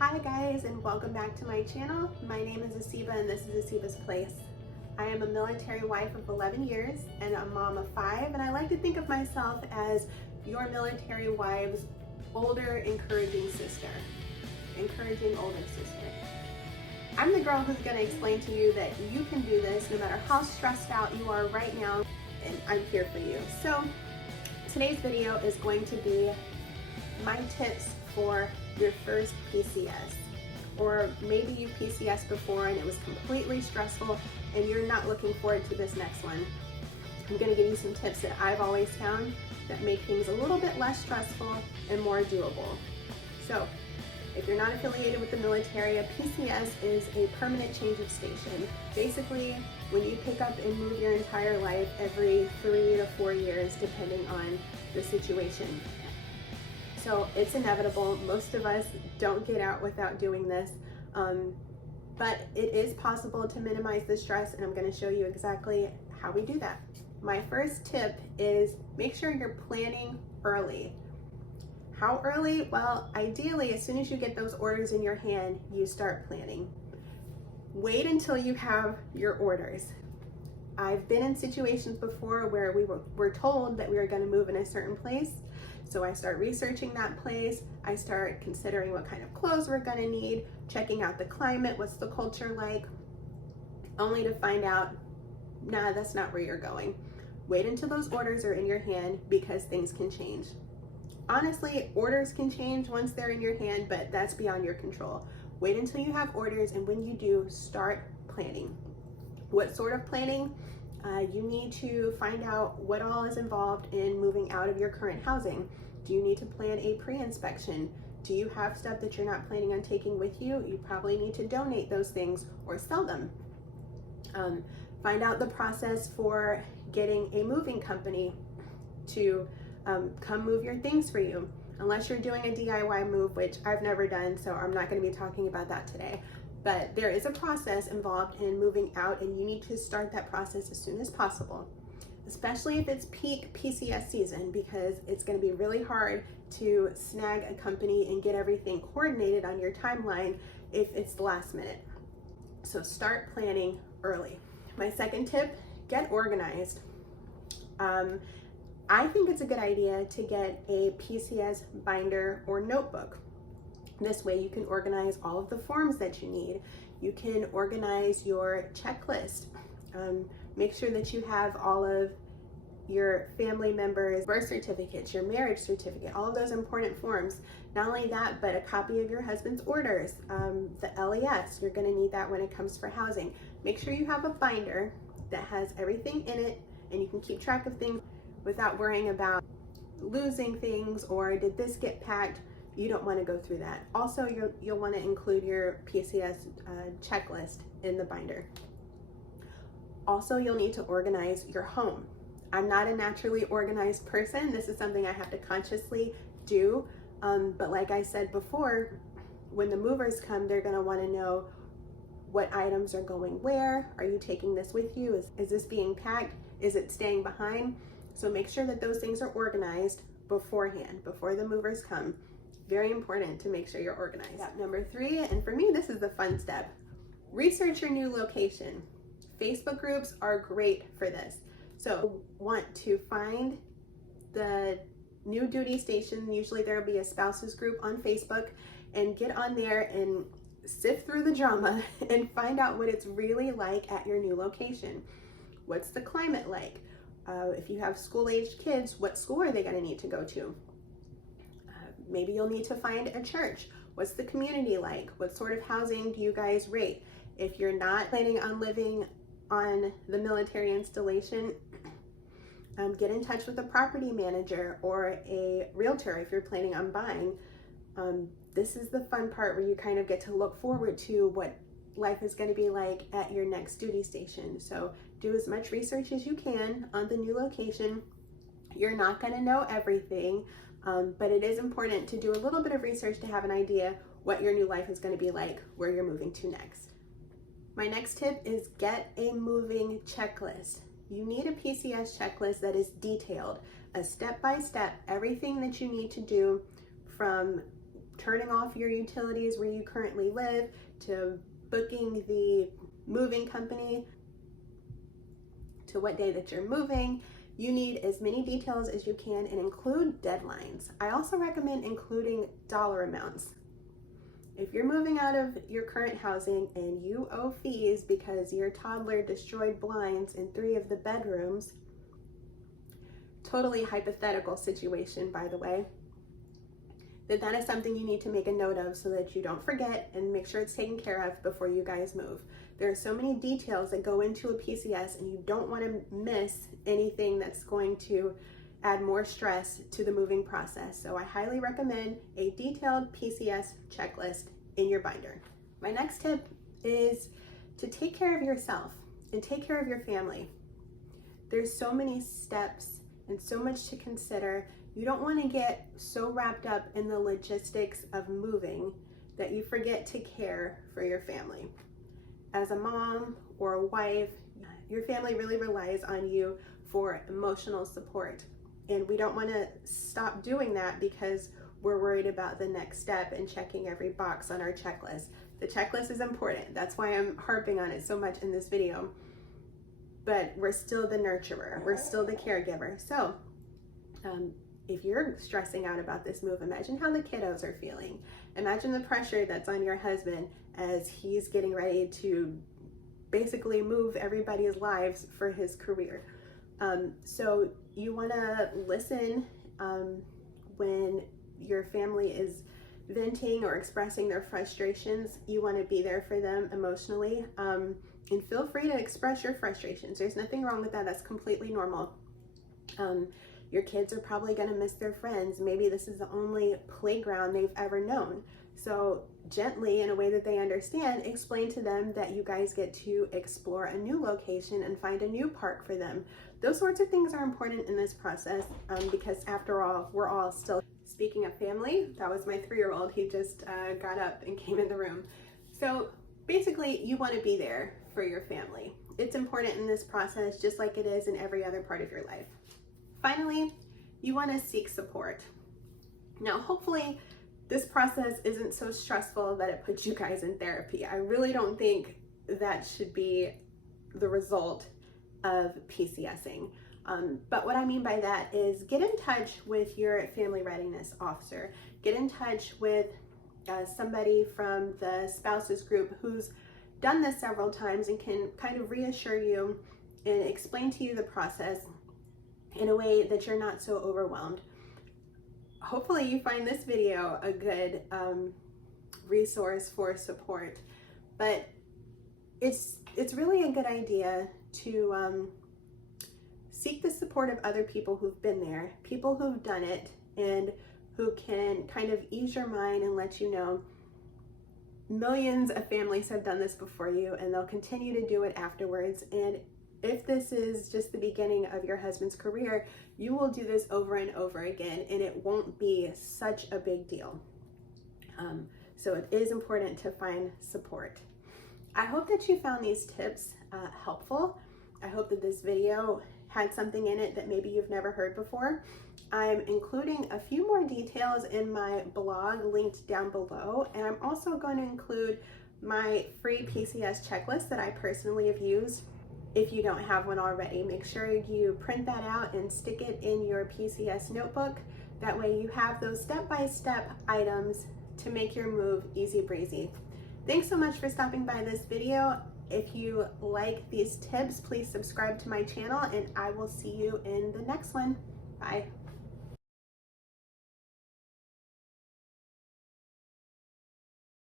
Hi guys, and welcome back to my channel. My name is Asiba and this is Asiba's Place. I am a military wife of 11 years and a mom of 5, and I like to think of myself as your military wife's older encouraging sister. Encouraging older sister. I'm the girl who's going to explain to you that you can do this no matter how stressed out you are right now, and I'm here for you. So today's video is going to be my tips for your first PCS, or maybe you PCS before and it was completely stressful and you're not looking forward to this next one. I'm going to give you some tips that I've always found that make things a little bit less stressful and more doable. So if you're not affiliated with the military, a PCS is a permanent change of station. Basically, when you pick up and move your entire life every 3 to 4 years, depending on the situation. So it's inevitable. Most of us don't get out without doing this, but it is possible to minimize the stress, and I'm going to show you exactly how we do that. My first tip is make sure you're planning early. How early? Well, ideally, as soon as you get those orders in your hand, you start planning. Wait until you have your orders. I've been in situations before where we were told that we were going to move in a certain place. So I start researching that place. I start considering what kind of clothes we're going to need, checking out the climate, what's the culture like, only to find out, nah, that's not where you're going. Wait until those orders are in your hand, because things can change. Honestly, orders can change once they're in your hand, but that's beyond your control. Wait until you have orders, and when you do, start planning. What sort of planning? You need to find out what all is involved in moving out of your current housing. Do you need to plan a pre-inspection? Do you have stuff that you're not planning on taking with you? You probably need to donate those things or sell them. Find out the process for getting a moving company to come move your things for you. Unless you're doing a DIY move, which I've never done, so I'm not going to be talking about that today. But there is a process involved in moving out, and you need to start that process as soon as possible, especially if it's peak PCS season, because it's going to be really hard to snag a company and get everything coordinated on your timeline if it's the last minute. So start planning early. My second tip, get organized. I think it's a good idea to get a PCS binder or notebook. This way you can organize all of the forms that you need. You can organize your checklist. Make sure that you have all of your family members' birth certificates, your marriage certificate, all of those important forms. Not only that, but a copy of your husband's orders, the LES, you're gonna need that when it comes for housing. Make sure you have a binder that has everything in it, and you can keep track of things without worrying about losing things or did this get packed. You don't want to go through that. Also, you'll want to include your PCS checklist in the binder. Also, you'll need to organize your home. I'm not a naturally organized person. This is something I have to consciously do. But like I said before, when the movers come, they're going to want to know what items are going where. Are you taking this with you? Is this being packed? Is it staying behind? So make sure that those things are organized beforehand, before the movers come. Very important to make sure you're organized. Step number 3, and for me, this is the fun step. Research your new location. Facebook groups are great for this. So want to find the new duty station. Usually there will be a spouses group on Facebook, and get on there and sift through the drama and find out what it's really like at your new location. What's the climate like? If you have school-aged kids, what school are they going to need to go to? Maybe you'll need to find a church. What's the community like? What sort of housing do you guys rate? If you're not planning on living on the military installation, get in touch with a property manager or a realtor if you're planning on buying. This is the fun part where you kind of get to look forward to what life is going to be like at your next duty station. So do as much research as you can on the new location. You're not going to know everything, but it is important to do a little bit of research to have an idea what your new life is going to be like where you're moving to next. My next tip is get a moving checklist. You need a PCS checklist that is detailed, a step-by-step, everything that you need to do from turning off your utilities where you currently live, to booking the moving company, to what day that you're moving. You need as many details as you can and include deadlines. I also recommend including dollar amounts. If you're moving out of your current housing and you owe fees because your toddler destroyed blinds in 3 of the bedrooms, totally hypothetical situation, by the way, that is something you need to make a note of so that you don't forget and make sure it's taken care of before you guys move. There are so many details that go into a PCS, and you don't want to miss anything that's going to add more stress to the moving process. So I highly recommend a detailed PCS checklist in your binder. My next tip is to take care of yourself and take care of your family. There's so many steps and so much to consider. You don't want to get so wrapped up in the logistics of moving that you forget to care for your family. As a mom or a wife, your family really relies on you for emotional support. And we don't want to stop doing that because we're worried about the next step and checking every box on our checklist. The checklist is important. That's why I'm harping on it so much in this video. But we're still the nurturer. We're still the caregiver. So if you're stressing out about this move, imagine how the kiddos are feeling. Imagine the pressure that's on your husband as he's getting ready to basically move everybody's lives for his career. So you want to listen when your family is venting or expressing their frustrations. You want to be there for them emotionally, and feel free to express your frustrations. There's nothing wrong with that. That's completely normal. Your kids are probably going to miss their friends. Maybe this is the only playground they've ever known. So gently, in a way that they understand, explain to them that you guys get to explore a new location and find a new park for them. Those sorts of things are important in this process because after all, we're all still. Speaking of family, that was my 3-year-old. He just got up and came in the room. So basically, you want to be there for your family. It's important in this process, just like it is in every other part of your life. Finally, you want to seek support. Now, hopefully, this process isn't so stressful that it puts you guys in therapy. I really don't think that should be the result of PCSing. But what I mean by that is get in touch with your family readiness officer. Get in touch with somebody from the spouses group who's done this several times and can kind of reassure you and explain to you the process in a way that you're not so overwhelmed. Hopefully you find this video a good resource for support, but it's really a good idea to seek the support of other people who've been there, people who've done it, and who can kind of ease your mind and let you know millions of families have done this before you, and they'll continue to do it afterwards. And if this is just the beginning of your husband's career, you will do this over and over again, and it won't be such a big deal. So it is important to find support. I hope that you found these tips helpful. I hope that this video had something in it that maybe you've never heard before. I'm including a few more details in my blog linked down below, and I'm also going to include my free PCS checklist that I personally have used. If you don't have one already, make sure you print that out and stick it in your PCS notebook. That way you have those step-by-step items to make your move easy breezy. Thanks so much for stopping by this video. If you like these tips, please subscribe to my channel, and I will see you in the next one. Bye.